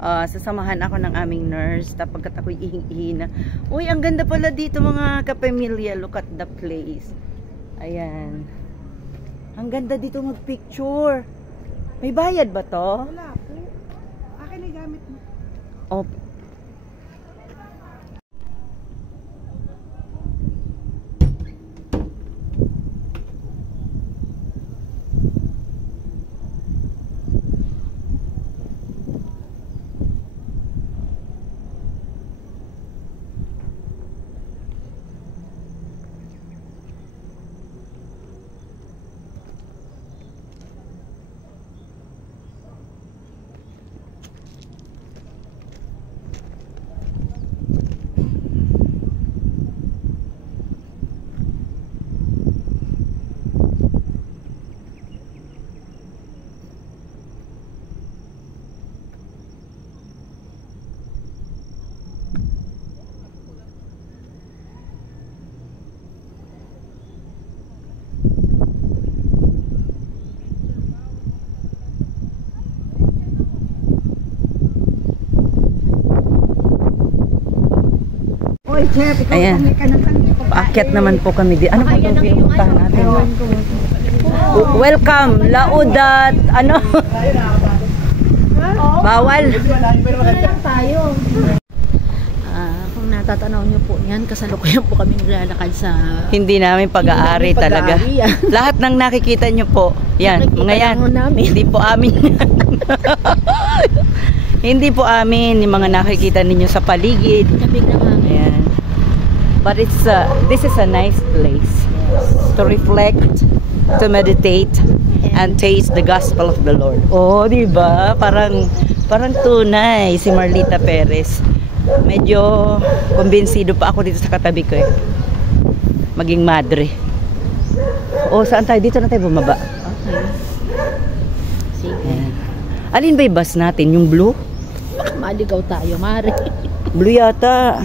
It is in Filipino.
sasamahan ako ng aming nurse. Tapos ako'y ihing-ihi na. Uy, ang ganda pala dito mga kapamilya. Look at the place. Ayan. Ang ganda dito mag-picture. May bayad ba to? Wala po. Akin ay gamit mo. Oh. Ayan. Paakyat naman po kami dito. Ano po itong pinupuntahan natin? Welcome! Laudat! Ano? Bawal! Kung natatanaw nyo po yan, kasalukuyan po kami naglalakad sa... Hindi namin pag-aari talaga. Lahat ng nakikita nyo po, yan, mga yan. Hindi po amin. Hindi po amin yung mga nakikita ninyo sa paligid. Ayan. But it's this is a nice place to reflect, to meditate, and taste the gospel of the Lord. Oh, di ba? Parang tunay si Marlita Perez. Medyo kumbinsido pa ako dito sa katabi ko eh. Maging madre. Oh, saan tayo? Dito na tayo bumaba. Okay. Sige. Ayan. Alin ba yung bus natin? Yung blue? Maligaw tayo, Mari. Blue yata.